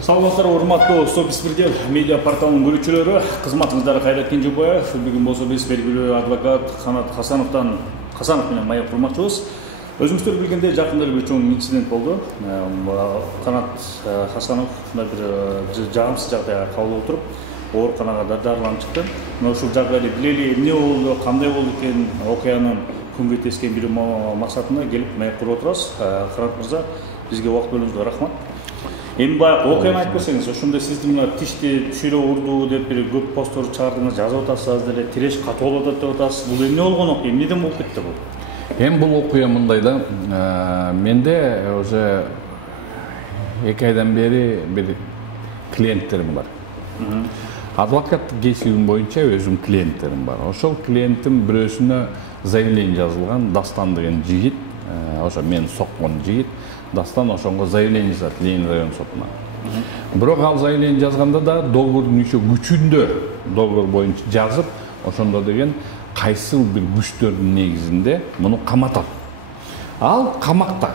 Саламатсыздар, урматтуу Стоп Беспредел медиа порталынын көрүүчүлөрү, кызматыңыздар Кайрат Кенжебаев. Бүгүн болсо биз белгилүү адвокат Канат Хасанов менен маек курмакчыбыз. Өзүңүздөр билгендей, жакында бир чоң инцидент болду. Канат Хасанов бир жагымсыз жагдайга кабыл отуруп, ооруканага дарыланып чыкты. Мына ушул жагдайды билели, эмне болду, кандай болду экен, окуянын күнгө тескен билүү максатында келип маек куруп отурабыз. Канат мырза, бизге убакыт бөлгөнүңүзгө рахмат. Эми баягы окуяны айтып берсеңиз, ошондо сизди мына тишти түшүрө урду деп бир көп посттор чыгардыңыз, жазып атасыз деле, тиреш катуу болуп атат деп атасыз. Бул эмне болгон окуя, эмнеден болуп кетти бул? Эми бул окуя мындай да, менде уже 2 айдан бери бир клиенттерим бар. Адвокаттык кесибим боюнча өзүм клиенттерим бар. Ошол клиенттин бирөөсүнө заявление жазылган, Дастан деген жигит, ошо мен соккон жигит. Дастан ошонго заявление жазат Ленин район сотуна. Бирок ал заявление жазганда да долбоордун еще күчүндө долбоор боюнча жазып, ошондо деген кайсыл бир күчтөрдүн негизинде муну каматат. Ал камакта.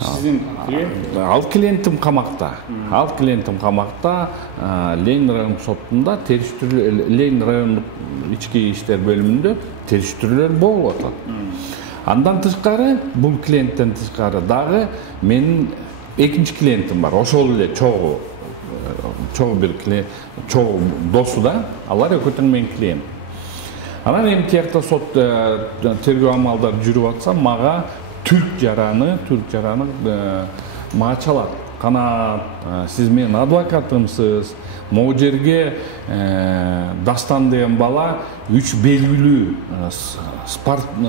Сиздин клиент? Ал клиентим камакта. Ал клиентим камакта Ленин район сотунда териштирүү, Ленин райондук ички иштер бөлүмүндө териштирүүлөр болуп атат. Андан тышкары, бул клиенттен тышкары дагы менин экинчи клиентим бар. Ошол эле чогуу бир клиент, чогуу досу да, алар экөөтөн менин клиент. Анан эми тиякта сот тергөө амалдары жүрүп атса, мага түрк жараны мага чалат. Канат, сиз менин адвокатымсыз, могу жерге Дастан деген бала 3 белгилүү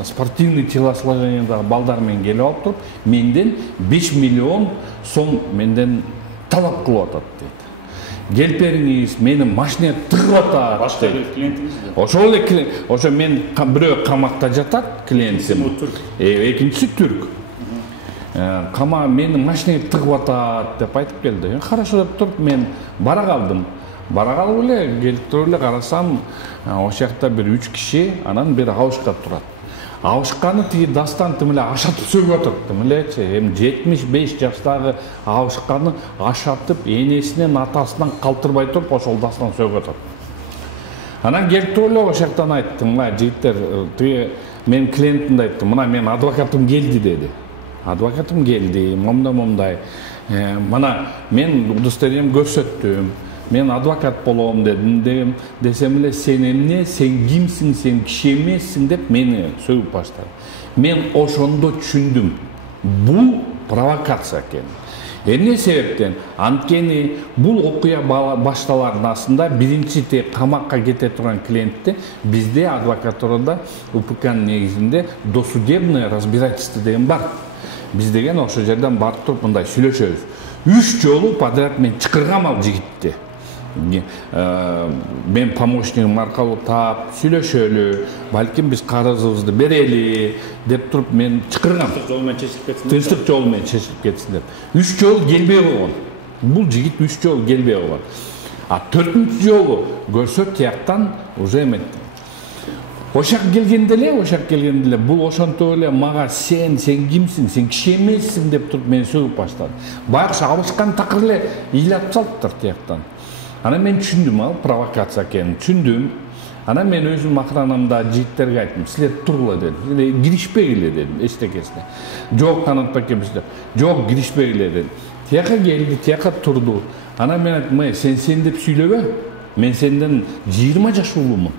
спортивный телосложениядагы балдар менен келип алып туруп, менден 5 миллион сом менден талап кылып атат дейт. Келип бериңиз, мени машинага тыгып атат. Башка бир клиентиңиз бе? Ошол эле клиент, ошо мен бирөө камакта жатат, клиентим. Экинчиси түрк. Мени машинага тыгып атат деп айтып келди. Хорошо деп туруп мен бара калдым. Бара калып эле келип туруп эле карасам, ошол жакта бир 3 киши, анан бир абышка турат. Абышканы тиги Дастан тим эле ашатып сөгүп атат. Тим элечи, эми 75 жаштагы абышканы ашатып, энесинен, атасынан калтырбай туруп, ошол Дастан сөгүп атат. Анан келип туруп эле ошол жактан айттым, мына жигиттер, тиги менин клиентимди айттым, мына менин адвокатым келди деди. Адвокатым келди, момдай. Мына мен удостоверением көрсөттүм. Мен адвокат болом дедим, десем эле сен эмне, сен кимсиң, сен киши эмессиң деп мени сөгүп баштады. Мен ошондо түшүндүм. Бул провокация экен. Эмне себептен? Анткени бул окуя башталардын астында биринчи камакка кете турган клиентте бизде адвокатурада УПКнын негизинде досудебное разбирательство деген бар. Биз деген ошол жерден барып туруп мындай сүйлөшөбүз. 3 жолу подряд мен чакыргам ал жигитти. Мен помощнигим аркылуу таап сүйлөшөлү, балким биз карызыбызды берели деп туруп мен чакыргам. Тынчтык жолу менен чечилип кетсин деп. 3 жолу келбей койгон. Бул жигит 3 жолу келбей койгон. А 4-нчү жолу көрсө тияктан уже эметти. Ошак келгенде эле бул ошонтип эле мага сен кимсиң, сен киши эмессиң деп туруп мени сөгүп баштады. Баягы абышкан такыр эле ыйлап салыптыр тияктан. Анан мен түшүндүм, ал провокация экенин түшүндүм. Анан мен өзүм охранамда жигиттерге айттым, силер тургула дедим, киришпегиле дедим, эчтекесине. Жок, Канат баке бизде. Жок, киришпегиле дедим. Тияка келди, тияка турду. Анан мен айттым, сен деп сүйлөбө. Мен сенден 20 жаш улуумун.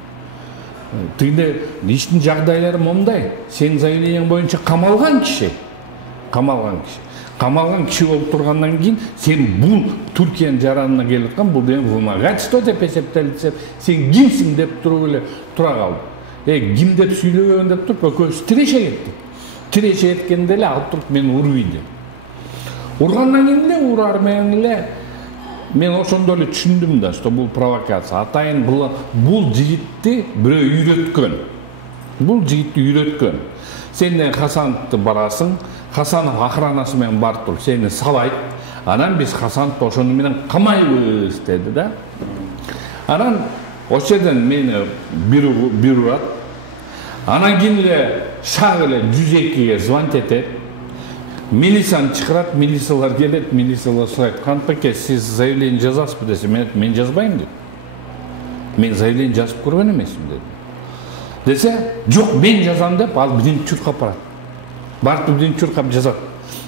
Тигинде иштин жагдайлары момундай. Сен заявлениең боюнча камалган киши болуп тургандан кийин сен бул Түркиянын жаранына келип аткан, бул деген вымогательство деп эсептелсе, сен кимсиң деп туруп эле тура калды. Ким деп сүйлөбөгөн деп туруп экөөбүз тиреше кеттик. Тиреше кеткенде эле алып туруп мени урбуйду. Ургандан кийин эле урар менен эле мен ошондо эле түшүндүм да, что бул провокация. Атайын бул жигитти бирөө үйрөткөн. Сен Хасановду барасың, Хасанов охранасы менен барып туруп сени сабайт. Анан биз Хасановду ошону менен камайбыз деди да. Анан ошол жерден мени бир урат. Анан кийин эле шаг эле 102ге звонить этет. Милицияны чыгарат, милициялар келет, милициялар сурайт, Канатбеке, сиз заявление жазасызбы десе, мен жазбайм деп. Мен заявление жазып көргөн эмесмин деди. Десе, жок, мен жазам деп, ал биринчи чуркап барат. Барып биринчи чуркап жазат.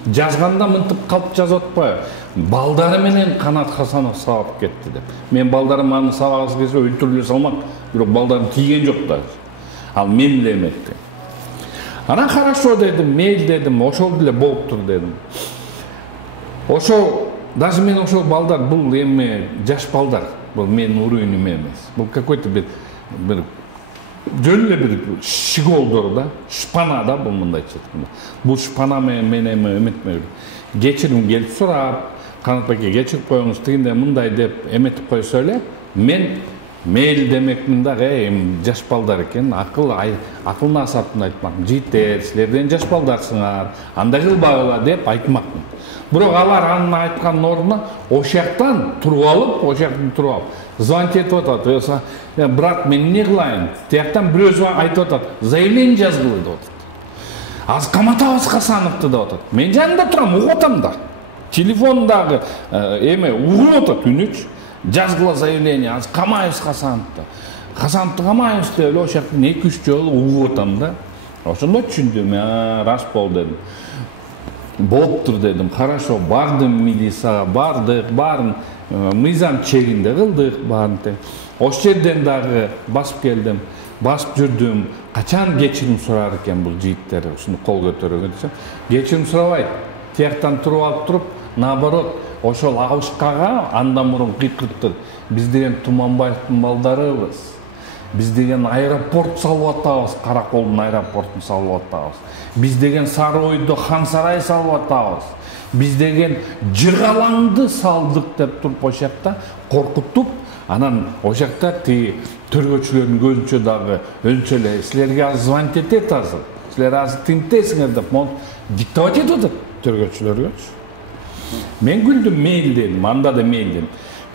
Жазганда мынтип калп жазып атпайбы? Балдары менен Канат Хасанов сабап кетти деп. Мен балдарым аны сабагысы келсе өлтүрүлө салмак, бирок балдарым тийген жок да. Ал мен эле эметти. Ана хорошо дедим, мейли дедим, ошол деле болуптур дедим. Ошол, даже мен ошол балдар, бул эми жаш балдар, бул менин уровнем эмес. Бул какой-то бир жөн эле бир шиголдор да, шпана да, бул мындайча айтканда. Бул шпана мен эми эметмей. Кечирим келип сурап, Канатбеке кечирип коюңуз тигинде мындай деп эметип койсо эле, мен мейли демекмин да, эми жаш балдар экен, акылына асатын айтмак. Жигиттер, силерден жаш балдарсыңар, андай кылбагыла деп айтмакмын. Бирок алар анын айткан ордуна ошяктан туруп алып, звонить этип атат. Брат, мен эмне кылайын? Тияктан бирөөсү айтып атат, заявление жазгыла деп атат. Азыр каматабыз Хасановду деп атат. Мен жанында турам, угуп атам да. Телефондагы эме угуп атат үнүч. Жазгыла заявление, азыр камайбыз Хасановду камайбыз деп эле ошяктан 2-3 жолу угуп атам да. Ошондо түшүндүм, рас болду дедим. Болуптур дедим, хорошо, бардым милицияга, бардык, баарын мыйзам чегинде кылдык, баарын. Ошол жерден дагы басып келдим, басып жүрдүм. Качан кечирим сурар экен бул жигиттер, ушуну кол көтөргөн десем, кечирим сурабайт. Тияктан туруп алып туруп, наоборот, ошол Абышкага андан мурун кыйкырыптыр. Биз деген Туманбаевдин балдарыбыз. Биз деген аэропорт салып атабыз, Караколдун аэропортун салып атабыз. Биз деген Сары Ойдо хан сарай салып атабыз. Биз деген Жыгалаңды салдык деп туруп ошакта коркутуп, анан ошакта тиги төргөчүлөрдүн көзүнчө дагы өнчө эле силерге азыр звонить этет азыр. Силер азыр тинтесиңер деп диктовать этип атат төргөчүлөргөчү. Мен күлдүм, мейли дедим, анда да мейли дедим.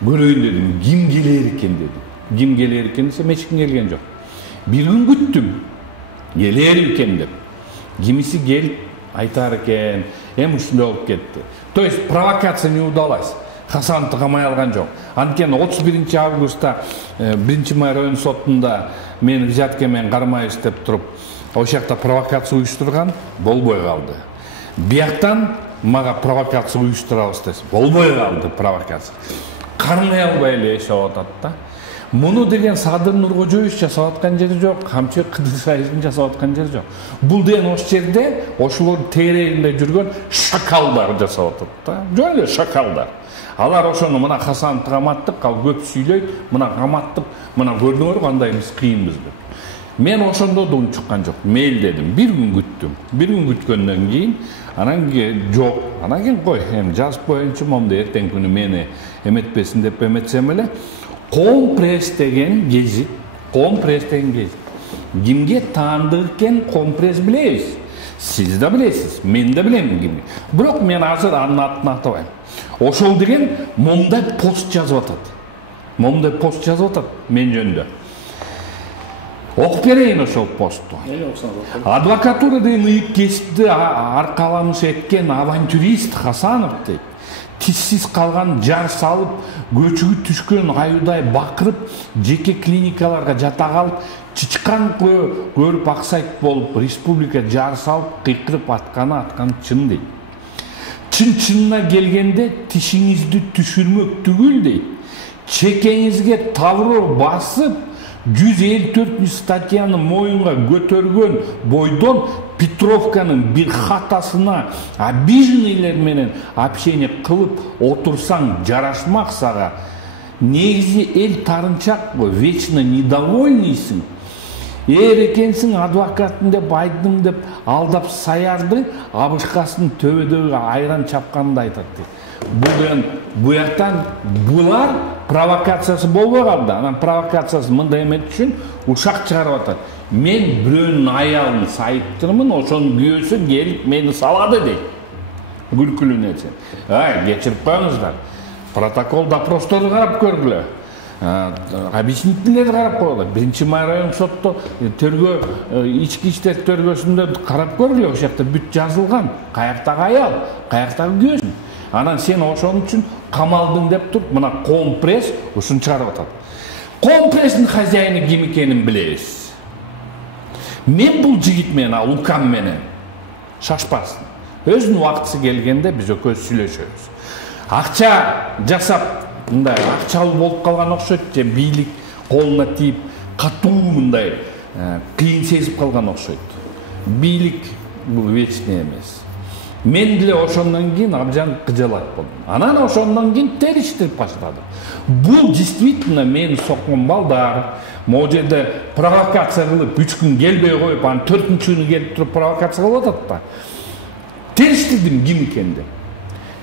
Көрөйүн дедим, ким келер экен дедим. Ким келер экен десе, эчким келген жок. Бир күн күттүм, келер экен деп. Кимиси келип айтар экен, эми ушундай болуп кетти. То есть провокация не удалась. Хасановду камай алган жок. Анткени 31 августта 1 май район сотунда мени взятка менен кармайбыз деп туруп, ошакта провокация уюштурган, болбой калды. Бияктан мага провокация уюштурабыз десе, болбой калды провокация. Кармай албай эле жашап атат да. Муну деген Садыр Нуркожоевич жасап аткан жери жок, Камчы Кыдырсайдын жасап аткан жери жок. Бул деген ошол жерде ошолордун тегерегинде жүргөн шакалдар жасап атат да. Жөн эле шакалдар. Алар ошону мына Хасановду каматтык, ал көп сүйлөйт, мына каматтып, мына көрдүңөр кандай биз кыйынбыз деп. Мен ошондо да унчуккан жок. Мейли дедим, бир күн күттүм. Бир күн күткөндөн кийин анан жок. Анан кийин кой, эми жазып коеюнчу, момду эртең күнү мени эметпесин деп эметсем эле, Коом пресс деген гезит, Кимге таандык экен Коом пресс билебиз. Сиз да билесиз, мен да билем кимге. Бирок мен азыр анын атын атабайм. Ошол деген момундай пост жазып атат. Мен жөнүндө. Окуп берейин ошол постту. Адвокатура деген ыйык кесипти аркаламыш эткен авантюрист Хасанов дейт. Тиссиз калган жар салып, көчүгү түшкөн аюдай бакырып, жеке клиникаларга жата калып, чычкан көрүп аксайт болуп, республика жар салып, кыйкырып аткан чын дейт. Чын-чынына келгенде тишиңизди түшүрмөк түгүл дейт. Чекеңизге тавро басып, 154 статьяны моюнга көтөргөн бойдон Петровканын бир хатасына обиженныйлер менен общение кылып отурсаң жарашмак сага. Негизи эл тарынчак, вечно недовольныйсың. Экенсиң адвокатын деп айдым деп алдап саярды, Абышкасын төбөдөгү айран чапканды айтат дейт. Бул жактан булар провокациясы болбой калды. Анан провокациясы мындай эмет үчүн ушак чыгарып атат. Мен бирөөнүн аялын сайыптырмын, ошонун күйөөсү келип мени салады дейт. Күлкүлүү нерсе. Кечирип коюңуздар. Протокол допросторду карап көргүлө. объяснительдерди карап койгула. 1-Май район сотто тергөө ички иштер төргөсүндө карап көргүлө, ошол жакта бүт жазылган. Каяктагы аял, каяктагы күйөөсүн. Анан сен ошон үчүн камалдың деп туруп, мына компресс ушуну чыгарып атат. Компресстин хозяйыны ким экенин билебиз. Мен бул жигит менен, Лукам менен шашпасын. Өзүнүн убактысы келгенде биз экөөбүз сүйлөшөбүз. Акча жасап, мындай акчалуу болуп калган окшойт, же бийлик колуна тийип, катуу мындай кыйын сезип калган окшойт. Бийлик бул вечный эмес. Мен деле ошондон кийин абжан кыжалат болдум. Анан ошондон кийин териштирип баштадым. Бул действительно мени соккон балдар, могу жерде провокация кылып 3 күн келбей коюп, анан 4-күнү келип туруп провокация кылып атат да. Териштирдим ким экенди.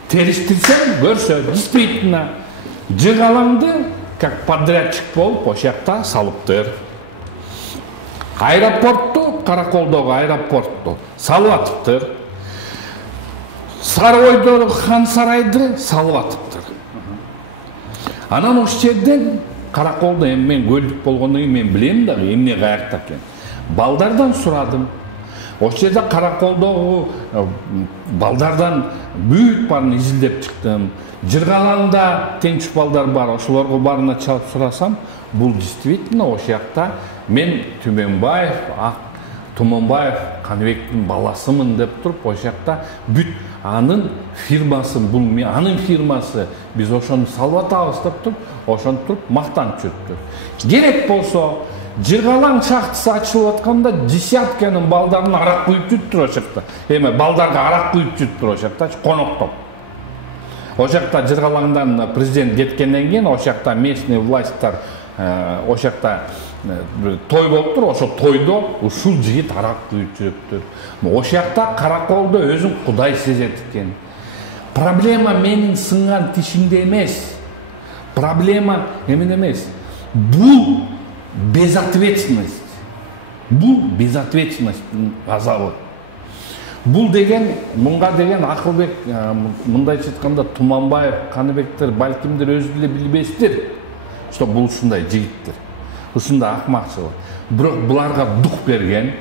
Териштирсем көрсө, действительно Жыгалаңды как подрядчик болуп ошол жакта салыптыр. Аэропортту, Караколдогу аэропортту салып атыптыр. Сары ойдогу хан сарайды салып атыптыр. Анан ошол жерден Караколдо эми мен көлдүк болгондон кийин мен билем дагы эмне каякта экен. Балдардан сурадым. Ошол жерде Караколдогу балдардан бүт баарын изилдеп чыктым. Жыргалаңда теңчү балдар бар, ошолорго баарына чалып сурасам, бул действительно ошол жакта мен Түмөнбаев, Туманбаев Каныбектин баласымын деп туруп, ошол жакта бүт анын фирмасы, бул анын фирмасы, биз ошону салып атабыз деп туруп, ошонтип туруп мактанып жүрүптүр. Керек болсо, Жыргалаң шахтасы ачылып атканда десятканын балдарын арак куюп жүрүптүр ошол жакта. Эме балдарга арак куюп жүрүптүр ошол жакта, коноктоп. Ошол жакта Жыргалаңдан президент кеткенден кийин ошол жакта местный власттар ошол жакта той болуптур, ошол тойдо ушул жигит арак куюп жүрүптүр. Ошол жакта Караколдо өзүн кудай сезет экен. Проблема менин сынган тишимде эмес. Проблема эмне эмес. Бул безответственность. Бул безответственностьтин азабы. Бул деген, мунга деген Акылбек, мындайча айтканда Туманбаев, Каныбектер, балкимдер өзү деле билбестир, что бул ушундай жигиттер, ушундай акмакчылык. Бирок буларга дух берген,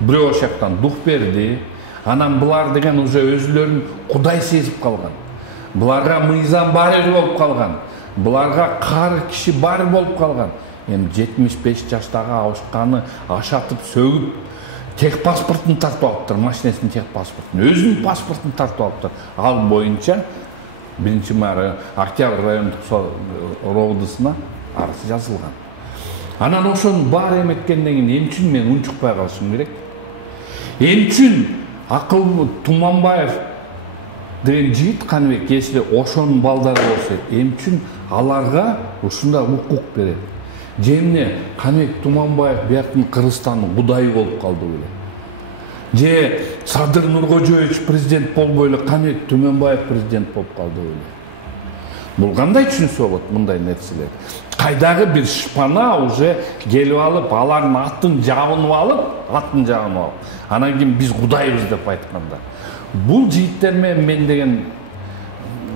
бирөө ошол жактан дух берди, анан булар деген уже өзүлөрүн кудай сезип калган. Буларга мыйзам бар болуп калган, буларга кары киши бар болуп калган. Эми 75 жаштагы абышканы ашатып сөгүп, тех паспортун тартып алыптыр, машинесинин тех паспортун, өзүнүн паспортун тартып алыптыр. Ал боюнча 1-Май Октябрь райондук РОВДсына арыз жазылган. Анан ошонун баары эметкенден кийин эмне үчүн мен унчукпай калышым керек? Эмне үчүн Акыл Туманбаев деген жигит Каныбек, если ошонун балдары болсо, эмне үчүн аларга ушундай укук берет? Жемне Каныбек Туманбаев бияктын Кыргызстандын кудайы болуп калды беле. Же Садыр Нуркожоевич президент болбой эле Каныбек Түмөнбаев президент болуп калды беле. Бул кандай түшүнсө болот мындай нерселер? Кайдагы бир шпана уже келип алып, алардын атын жабынып алып, анан кийин биз кудайбыз деп айтканда. Бул жигиттер менен мен деген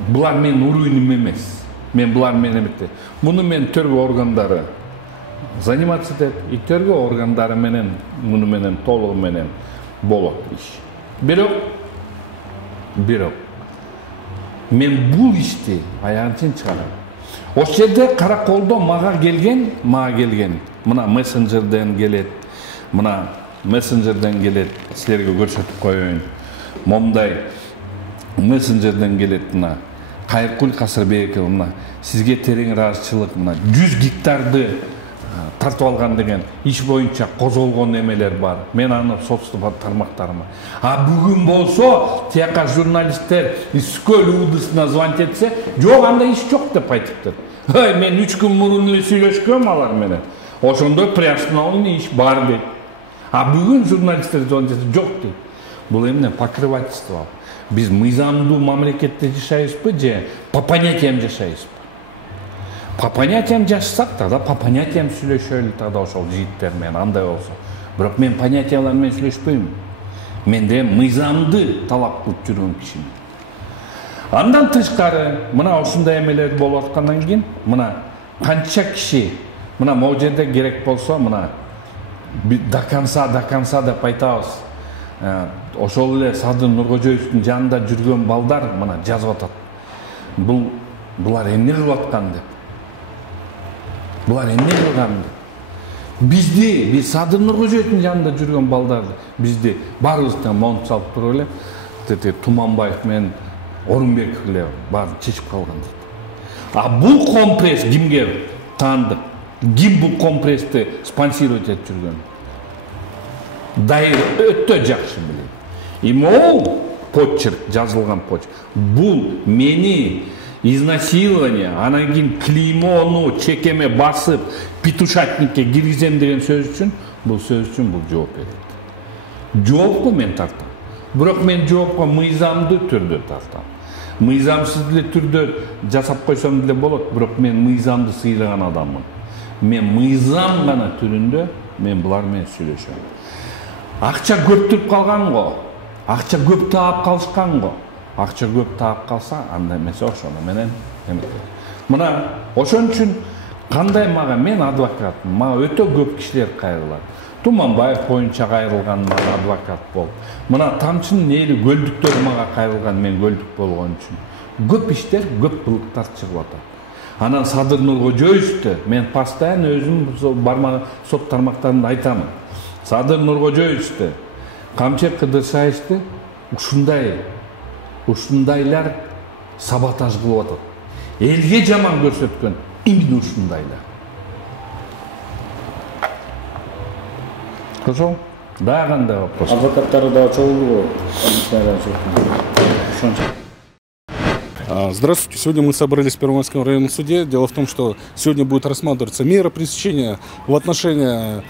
булар менин уровнем эмес. Мен булар менен эмете. Муну мен тергөө органдары заниматься этет, и тергөө органдары менен муну менен толугу менен болот иш. Бирок мен бул ишти аягын чейин чыгарам. Ошол жерде Караколдо мага келген, мына мессенджерден келет, силерге көрсөтүп коеюн. Момундай мессенджерден келет мына Кайыркул Касырбеков, мына сизге терең ыраазычылык, мына 100 гектарды тартып алган деген иш боюнча козголгон эмелер бар. Мен аны соцтук тармактарыма. А бүгүн болсо, тияка журналисттер Искөл УДСына звонить этсе, жок андай иш жок деп айтыптыр. Мен 3 күн мурун эле сүйлөшкөм алар менен. Ошондо приостановленный иш бар дейт. А бүгүн журналисттер звонить этсе, жок дейт. Бул эмне покрывательство? Биз мыйзамдуу мамлекетте жашайбызбы же по понятиям жашайбызбы? По понятиям жашасак, тогда по понятиям сүйлөшөлү тогда ошол жигиттер менен андай болсо. Бирок мен понятиялар менен сүйлөшпөйм. Мен деген мыйзамды талап кылып жүргөн кишимин. Андан тышкары, мына ушундай эмелер болуп аткандан кийин, мына канча киши мына могу жерде керек болсо мына до конца деп айтабыз. Ошол эле Садыр Нуркожоевдун жанында жүргөн балдар мына жазып атат. Булар эмне кылып аткан деп. Булар эмне кылган деп. Биз Садыр Нуркожоевдун жанында жүргөн балдарды бизди баарыбызды монт салып туруп эле Туманбаев менен Орунбеков эле баарын чечип калган дейт. А бул компресс кимге таандык? Ким бул компрессти спонсировать этип жүргөн? Дайыр өтө жакшы билет. И могу почерк, жазылган почерк. Бул мени изнасилование, анан кийин клеймону чекеме басып, петушатникке киргизем деген сөз үчүн бул жооп берет. Жоопку мен тартам. Бирок мен жоопко мыйзамдуу түрдө тартам. Мыйзамсыз деле түрдө жасап койсом деле болот, бирок мен мыйзамды сыйлаган адаммын. Мен мыйзам гана түрүндө мен булар менен сүйлөшөм. Акча көп туруп калган го. Акча көп таап калышкан го. Акча көп таап калса, анда эмесе ошону менен эметет. Мына ошон үчүн кандай мен адвокат, өтө көп кишилер кайрылат. Туманбаев боюнча кайрылган адвокат болуп. Мына Тамчынын эли көлдүктөрү мага кайрылган, мен көлдүк болгон үчүн. Көп иштер, көп былыктар чыгып атат. Анан Садыр Нуркожоевди мен постоянно өзүм барма сот тармактарында айтамын. Садыр Нуркожоевди, Камчек Кыдыршаевди ушундайлар саботаж кылып атат. Элге жаман көрсөткөн именно ушундайлар. Ошол дагы кандай вопрос? Адвокаттары да чогулду. Здравствуйте. Сегодня мы собрались в Первомайском районном суде. Дело в том, что сегодня будет рассматриваться мера пресечения в отношении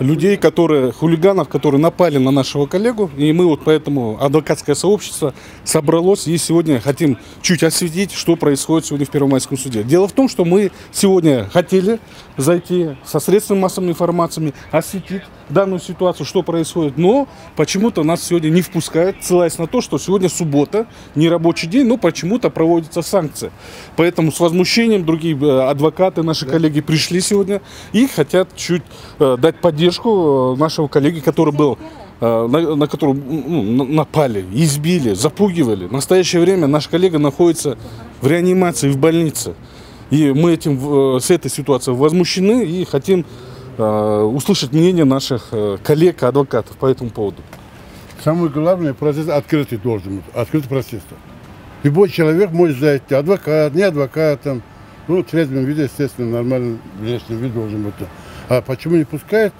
людей, хулиганов, которые напали на нашего коллегу. И мы вот поэтому адвокатское сообщество собралось и сегодня хотим чуть осветить, что происходит сегодня в Первомайском суде. Дело в том, что мы сегодня хотели зайти со средствами массовой информации, осветить данную ситуацию, что происходит, но почему-то нас сегодня не впускают, ссылаясь на то, что сегодня суббота, не рабочий день, но почему-то проводится санкция. Поэтому с возмущением другие адвокаты, наши коллеги пришли сегодня и хотят чуть дать поддержку нашего коллеги, который был, на которого напали, избили, запугивали. В настоящее время наш коллега находится в реанимации, в больнице. И мы с этой ситуацией возмущены и хотим услышать мнение наших коллег, адвокатов по этому поводу. Самое главное, процесс открытый должен быть, открытый процесс. Любой человек может зайти, адвокат, не адвокат, в трезвом виде, естественно, нормальный внешний вид должен быть. А почему не пускают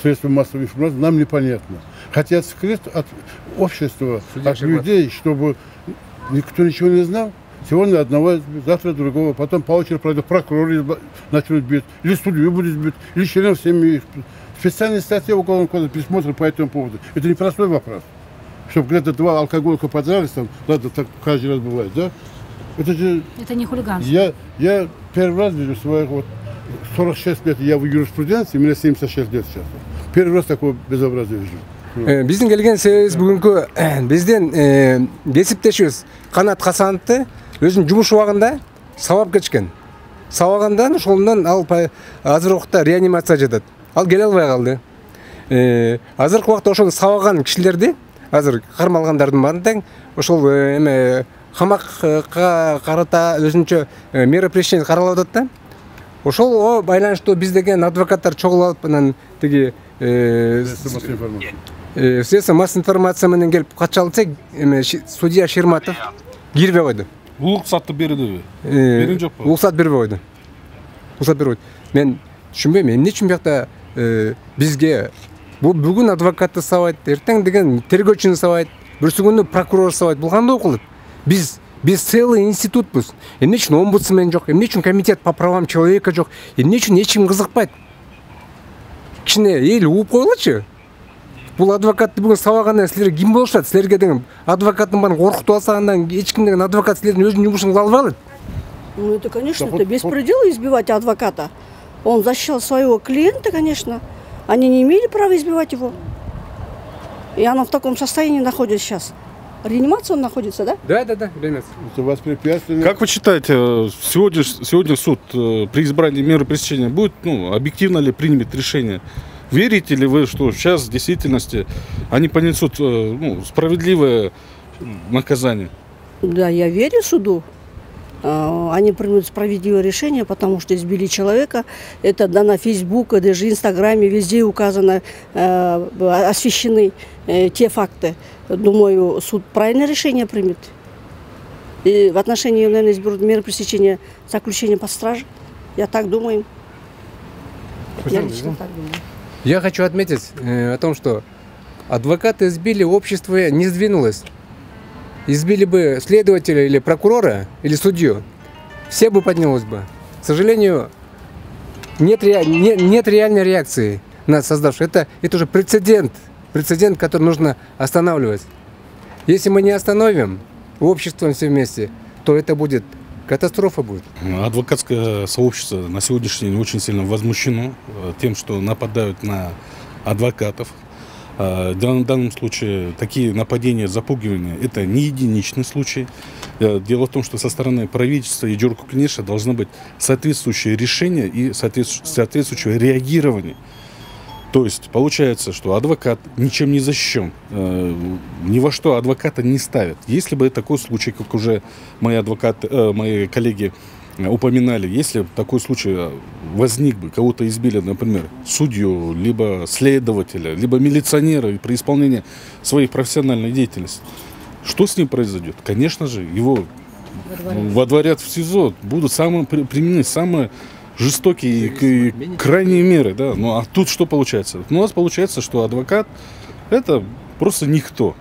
средства массовой информации, нам непонятно. Хотят скрыть от общества, от людей, чтобы никто ничего не знал. Сегодня одного, завтра другого, потом по очереди пройдет прокурор начнут бить, или судью будет бить, или членов семьи. Специальные статьи уголовного кодекса пересмотрят по этому поводу. Это непростой вопрос. Чтобы где-то два алкоголика подрались, ладно, так каждый раз бывает, да? Это не хулиганство. Я первый раз вижу своих 46 лет, я в юриспруденции, у меня 76 лет сейчас. Первый раз такое безобразие вижу. Биздин келген себебибиз бүгүнкү бизден кесиптешибиз Канат Хасановду өзүнүн жумуш убагында сабап кетишкен. Сабагандан ошолунан ал азыр убакта реанимация жатат. Ал келе албай калды. Азыркы убакта ошону сабаган кишилерди азыр кармалгандардын баарын тең ошол эме камакка карата өзүнчө мера пресечения каралып атат да. Ошол байланыштуу биз деген адвокаттар чогулуп анан тиги средства массовой информации менен келип катыша алсак, судья Шерматов кирбей койду. Уруксатты берди. Берген жокпу? Уруксат бербей койду. Мен түшүнбөйм, эмне үчүн бuyakta бизге бүгүн адвокатты сабайт, эртең деген тергөөчүнү сабайт, бүрсү күнү прокурор сабайт. Бул кандай окулат? Биз целый институтбуз. Эмне үчүн омбудсмен жок, эмне үчүн комитет по правам человека жок, эмне үчүн эч ким кызыкпайт? Кичине эл ууп коелучу. Бул адвокатты бүгүн сабагандан силер ким болушат? Силерге деген адвокаттын баарын коркутуп алсагандан эч ким деген адвокат силердин өзүнүн жумушун кыла албай калат. Ну это, конечно, это беспредел избивать адвоката. Он защищал своего клиента, конечно. Они не имели права избивать его. И она в таком состоянии находится сейчас. Реанимация он находится, да? Да, реанимация. Это воспрепятствие. Как вы считаете, сегодня суд при избрании меры пресечения будет, объективно ли примет решение? Верите ли вы, что сейчас в действительности они понесут справедливое наказание? Да, я верю суду. Они примут справедливое решение, потому что избили человека. Это на Фейсбуке, даже в Инстаграме, везде указано, освещены те факты. Думаю, суд правильное решение примет. И в отношении, наверное, изберут меры пресечения, заключения под стражей. Я так думаю. Я лично так думаю. Я хочу отметить о том, что адвокаты избили, общество не сдвинулось. Избили бы следователя или прокурора, или судью, все бы поднялось бы. К сожалению, нет реальной реакции на создавшего. Это уже прецедент, который нужно останавливать. Если мы не остановим обществом все вместе, то это будет катастрофа будет. Адвокатское сообщество на сегодняшний день очень сильно возмущено тем, что нападают на адвокатов. В данном случае такие нападения, запугивания – это не единичный случай. Дело в том, что со стороны правительства и Джорку Кенеша должно быть соответствующее решение и соответствующее реагирование. То есть получается, что адвокат ничем не защищен, ни во что адвоката не ставят. Если бы такой случай, как уже мои коллеги упоминали, если такой случай возник бы, кого-то избили, например, судью, либо следователя, либо милиционера при исполнении своей профессиональной деятельности, что с ним произойдет? Конечно же, его водворят в СИЗО, будут применены самые жестокие и крайние меры. Да? Ну а тут что получается? У нас получается, что адвокат – это просто никто.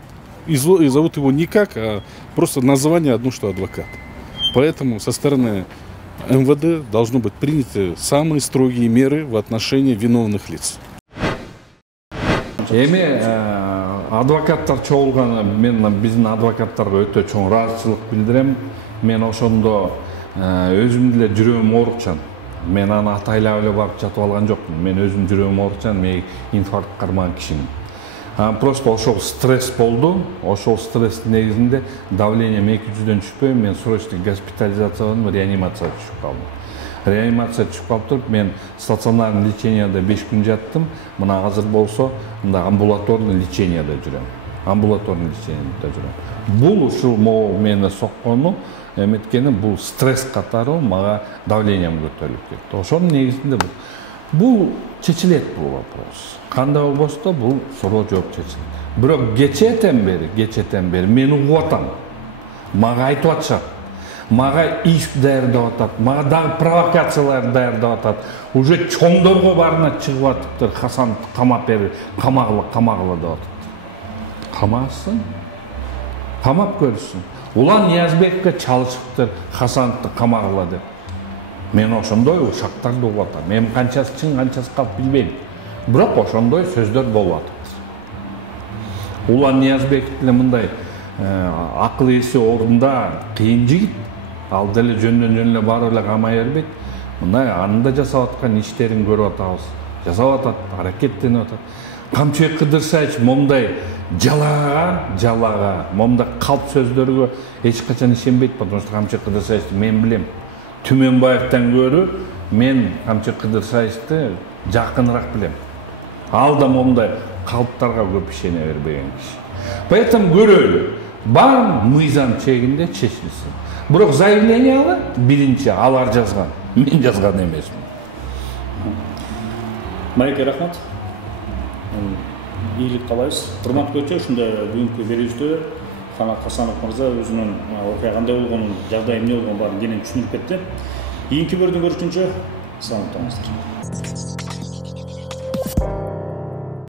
И зовут его никак, а просто название одно, что адвокат. Поэтому со стороны МВД должны быть приняты самые строгие меры в отношении виновных лиц. Адвокаттар чогулганы биздин адвокаттарга өтө чоң ыраазычылык билдирем. Мен ошондо өзүм деле жүрөгүм оорукчан. Мен аны атайлап эле барып жатып алган жокмун. Мен өзүм жүрөгүм оорукчан, мен инфаркт кармаган кишимин. Просто ошол стресс болду. Ошол стресстин негизинде давлением 200-дөн түшпөй, мен срочный госпитализацияланып, реанимацияга түшүп калдым. Реанимацияга түшүп калып туруп, мен стационарный леченияда 5 күн жаттым. Мына азыр болсо, мында амбулаторный леченияда жүрөм. Амбулаторный леченияда жүрөм. Бул ушул мени соккону эметкени, бул стресс катары мага давлением көтөрүлүп кетти. Ошонун негизинде бул чечилет бул вопрос. Кандай болбосо да бул суроо жооп чечилет. Бирок кечетен бери мен угуп атам. Мага айтып атышат. Мага иш даярдап атат. Мага дагы провокациялар даярдап атат. Уже чоңдорго барына чыгып атыптыр. Хасан камап бери, камагыла деп атат. Камасын. Камап көрсүн. Улан Ниязбековге чалышыптыр Хасановду камагыла деп. Мен ошондой шактарды угуп атам. Мен канчасы чын, канчасы калп билбейм. Бирок ошондой сөздөр болуп атат. Улан Ниязбеков деле мындай акыл эси орунда кыйын жигит. Ал деле жөндөн эле барып эле камай бербейт. Мындай анда жасап аткан иштерин көрүп атабыз. Жасап атат, аракеттенип атат. Камчыбек Кыдырсаевич момундай жалага, момундай калп сөздөргө эч качан ишенбейт, потому что Камчыбек Кыдырсаевичти мен билем. Түмөнбаевтан көрү мен Камчыбек Кыдырсаевичти жакыныраак билем. Ал да момундай калптарга көп ишене бербеген киши. Поэтому көрөлү, бар мыйзам чегинде чечилсин. Бирок заявленияны биринчи алар жазган, мен жазган эмесмин. Майке рахмат. Ийгилик каалайбыз. Урматтуу көрүүчү, ушундай бүгүнкү берүүбүздө Канат Хасанов мырза өзүнүн окуя кандай болгонун, жагдайы эмне болгонун баарын кенен түшүндүрүп кетти. Кийинки бөлүмдө көрүшкөнчө саламат болуңуздар.